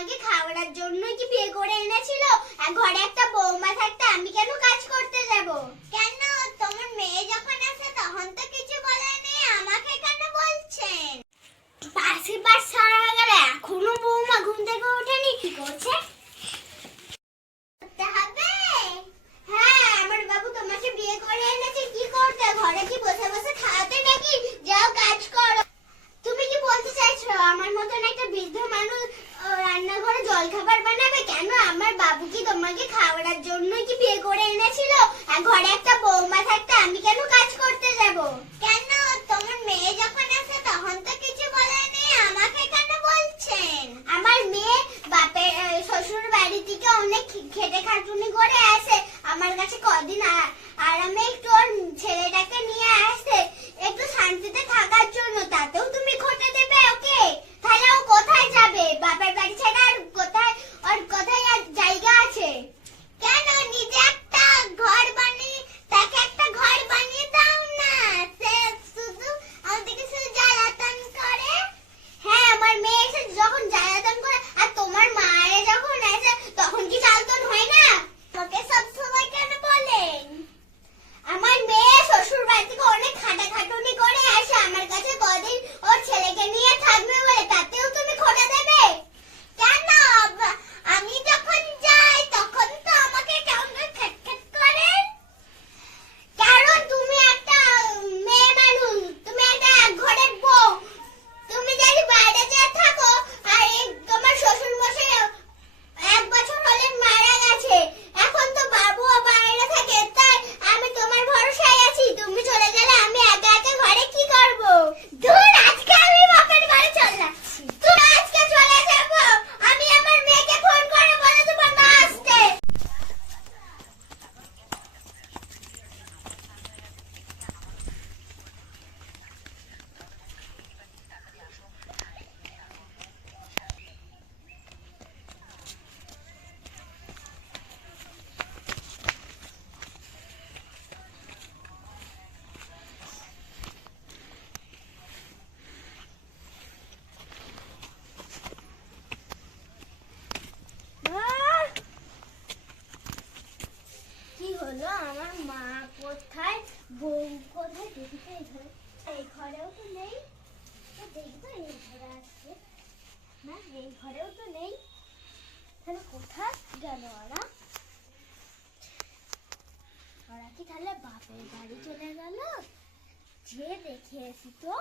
তোমাকে খাওয়ানোর জন্য কি বিয়ে করে এনেছিল? আর ঘরে একটা বৌমা থাকতে আমি কেন কাজ করতে যাব? কেন? তোমার মেয়ে যখন আসে তখন তো কিছু বলেনি আমাকে কেন বলছেন? বাসি বাস সারা গেলে এখনও বৌমা ঘুম থেকে ওঠেনি। কি করছে? আমার মতন একটা বৃদ্ধ মানুষ রান্নাঘরে জল খাবার বানাবে? কেন? আমার বাবু কি তোমাকে খাওয়ানোর জন্য কি বিয়ে করে এনেছিল? আর ঘরে একটা বৌমা থাকতে আমি কেন কাজ করতে যাব? কেন? তোমার মেয়ে যখন আসে তখন তো কিছু বলেনি আমাকে কেন বলছেন? আমার মেয়ে বাপের শ্বশুর বাড়ি থেকে অনেক খেটে খাটুনি হলো আমার মা কোথায়? বউ কোথায়? দেখি এই ঘরে এই ঘরেও তো নেই। দেখি এই ঘরে আসছে না, এই ঘরেও তো নেই। তাহলে কোথায় গেল ওরা? ওরা কি তাহলে বাপের বাড়ি চলে গেল? যে দেখে এসি তো।